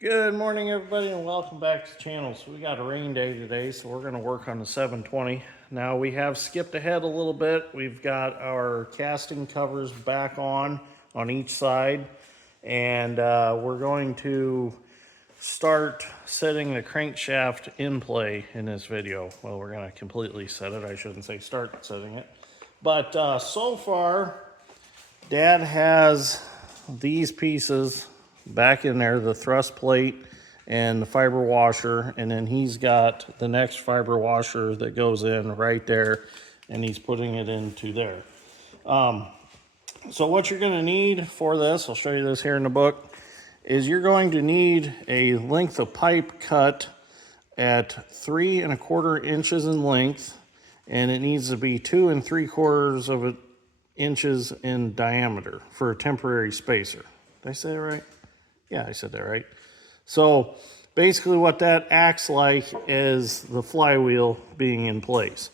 Good morning, everybody, and welcome back to the channel. So we got a rain day today, so we're going to work on the 720. Now we have skipped ahead a little bit. We've got our casting covers back on each side, and we're going to start setting the crankshaft in play in this video. Well, we're going to completely set it. I shouldn't say start setting it. But so far, Dad has these pieces back in there, the thrust plate and the fiber washer, and then he's got the next fiber washer that goes in right there, and he's putting it into there. So what you're going to need for this, I'll show you this here in the book, is you're going to need a length of pipe cut at 3 1/4 inches in length, and it needs to be 2 3/4 inches in diameter for a temporary spacer. Did I say that right? Yeah, I said that right. So basically what that acts like is the flywheel being in place.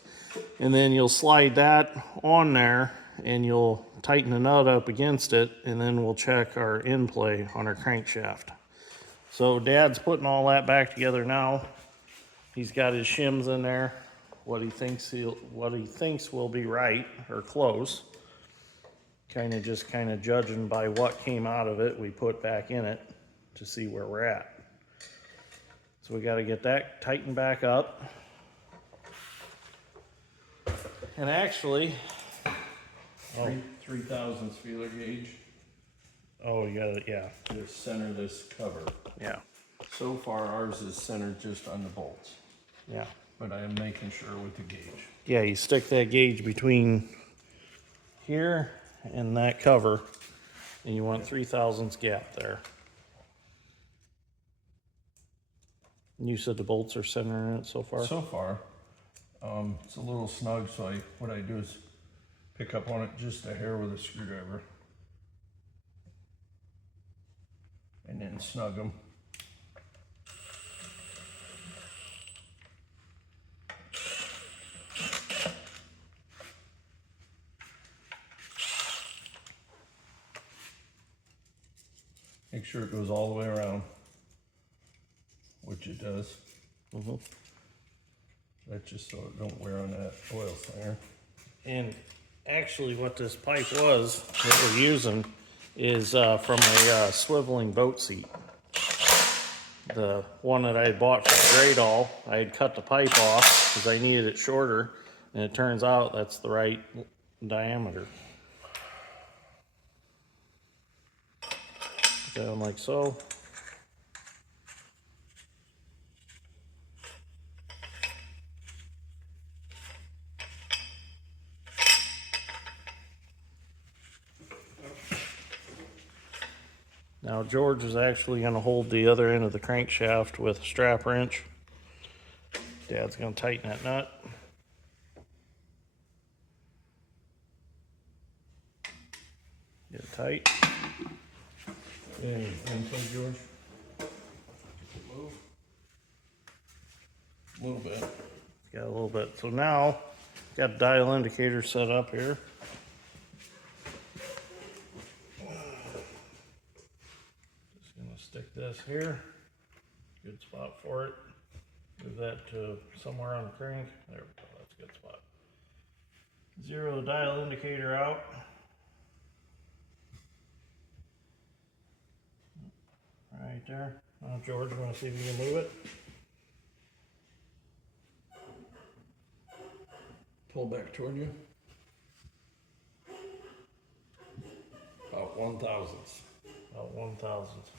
And then you'll slide that on there and you'll tighten the nut up against it, and then we'll check our in play on our crankshaft. So Dad's putting all that back together now. He's got his shims in there, what he thinks will be right or close. Kind of judging by what came out of it, we put back in it to see where we're at. So we got to get that tightened back up. And actually, 3/1000 feeler gauge. Oh, you got it, yeah. Just center this cover. Yeah. So far, ours is centered just on the bolts. Yeah. But I am making sure with the gauge. Yeah, you stick that gauge between here and that cover, and you want 3/1000 gap there. And you said the bolts are centering it so far? So far, it's a little snug, so what I do is pick up on it just a hair with a screwdriver. And then snug them. Make sure it goes all the way around, which it does. That's just so it don't wear on that oil slinger. And actually what this pipe was that we're using is from a swiveling boat seat. The one that I had bought for the grade all, I had cut the pipe off because I needed it shorter, and it turns out that's the right diameter. Down like so. Now George is actually going to hold the other end of the crankshaft with a strap wrench. Dad's going to tighten that nut. Get it tight. Hey, inside, George. Move. A little bit. Got a little bit. So now, got a dial indicator set up here. Just gonna stick this here. Good spot for it. Move that to somewhere on the crank. There we go, that's a good spot. Zero the dial indicator out. Right there. Now George, you wanna see if you can move it? Pull back toward you. About 1/1000. About 1/1000.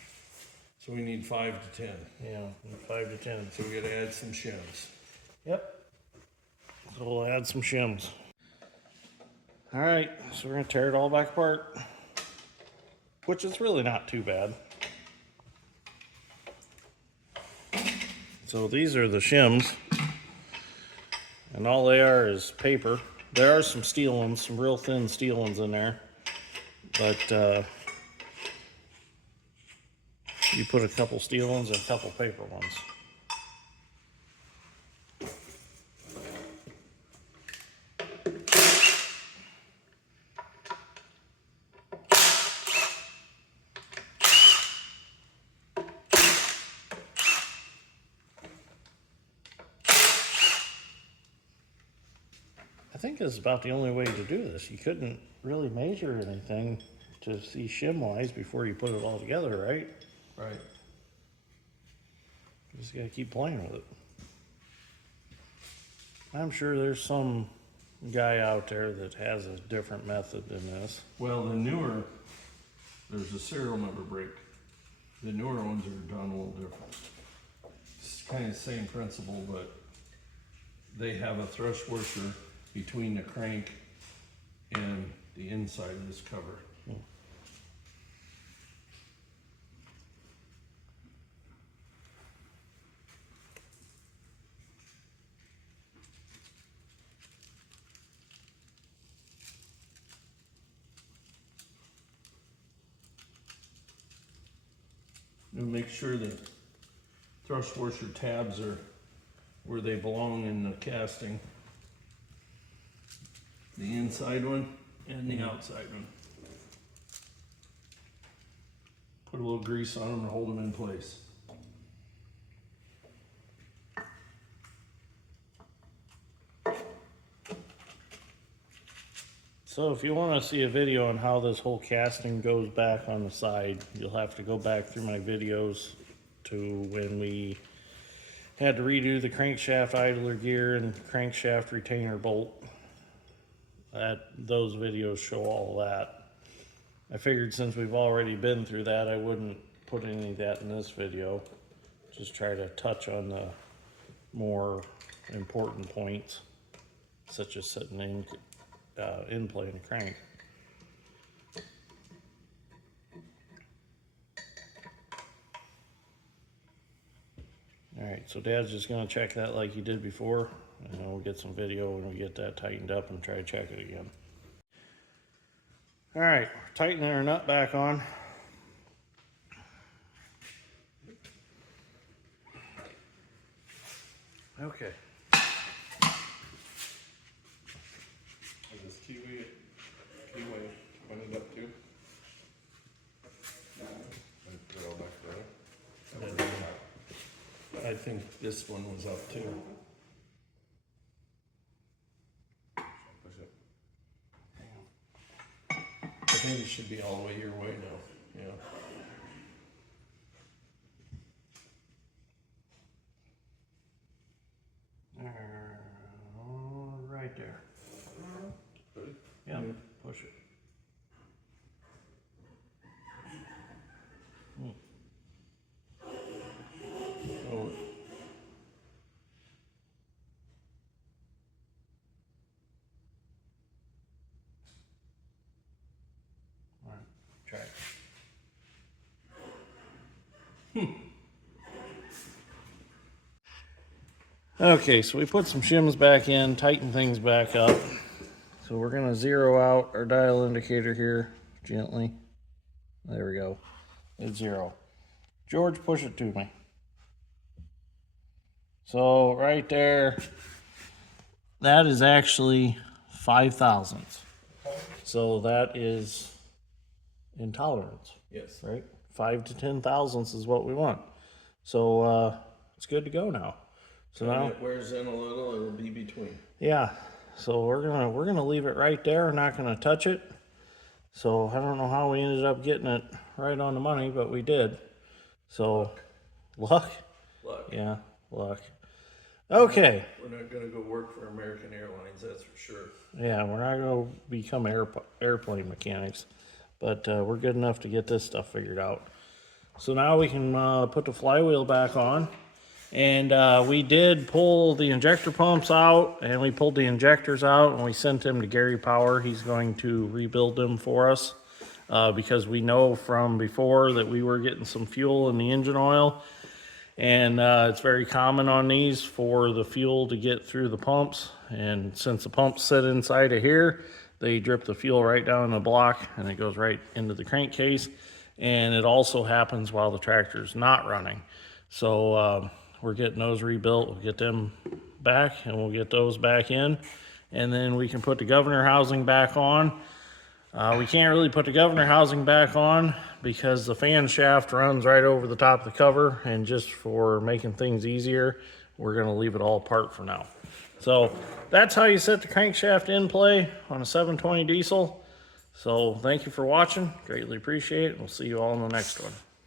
So we need 5 to 10. Yeah, 5 to 10. So we gotta add some shims. Yep. So we'll add some shims. All right, so we're gonna tear it all back apart, which is really not too bad. So these are the shims, and all they are is paper. There are some steel ones, some real thin steel ones in there, but you put a couple steel ones and a couple paper ones. I think this is about the only way to do this. You couldn't really measure anything to see shim wise before you put it all together, right? Right. You just gotta keep playing with it. I'm sure there's some guy out there that has a different method than this. Well, there's a serial number break. The newer ones are done a little different. It's kind of the same principle, but they have a thrust washer between the crank and the inside of this cover. And make sure the thrust washer tabs are where they belong in the casting. The inside one and the outside one. Put a little grease on them and hold them in place. So if you want to see a video on how this whole casting goes back on the side, you'll have to go back through my videos to when we had to redo the crankshaft idler gear and crankshaft retainer bolt. Those videos show all that. I figured since we've already been through that, I wouldn't put any of that in this video. Just try to touch on the more important points, such as setting in play and crank. Alright, so Dad's just going to check that like he did before, and then we'll get some video when we get that tightened up and try to check it again. Alright, tightening our nut back on. Okay. Is this keyway pointed up too? Put it all back together. I think this one was up too. Push it. I think it should be all the way your way now. Yeah. Right there. Ready? Yeah, push it. Oh, Alright, try it. Okay, so we put some shims back in, tighten things back up. So we're gonna zero out our dial indicator here gently. There we go. It's 0. George, push it to me. So right there, that is actually 5 thousandths. So that is intolerance, yes. right? 5 to 10 thousandths is what we want. So it's good to go now. So When now it wears in a little, it'll be between. yeah, so we're gonna leave it right there. We're not gonna touch it. So I don't know how we ended up getting it right on the money, but we did. So luck? Luck. Yeah, luck. Okay. We're not gonna go work for American Airlines, that's for sure. Yeah, we're not gonna become airplane mechanics, but we're good enough to get this stuff figured out. So now we can put the flywheel back on. And we did pull the injector pumps out, and we pulled the injectors out, and we sent them to Gary Power. He's going to rebuild them for us because we know from before that we were getting some fuel in the engine oil. And it's very common on these for the fuel to get through the pumps. And since the pumps sit inside of here, they drip the fuel right down the block, and it goes right into the crankcase. And it also happens while the tractor's not running. So we're getting those rebuilt. We'll get them back, and we'll get those back in. And then we can put the governor housing back on. We can't really put the governor housing back on because the fan shaft runs right over the top of the cover, and just for making things easier, we're gonna leave it all apart for now. So that's how you set the crankshaft in play on a 720 diesel. So thank you for watching, greatly appreciate it. We'll see you all in the next one.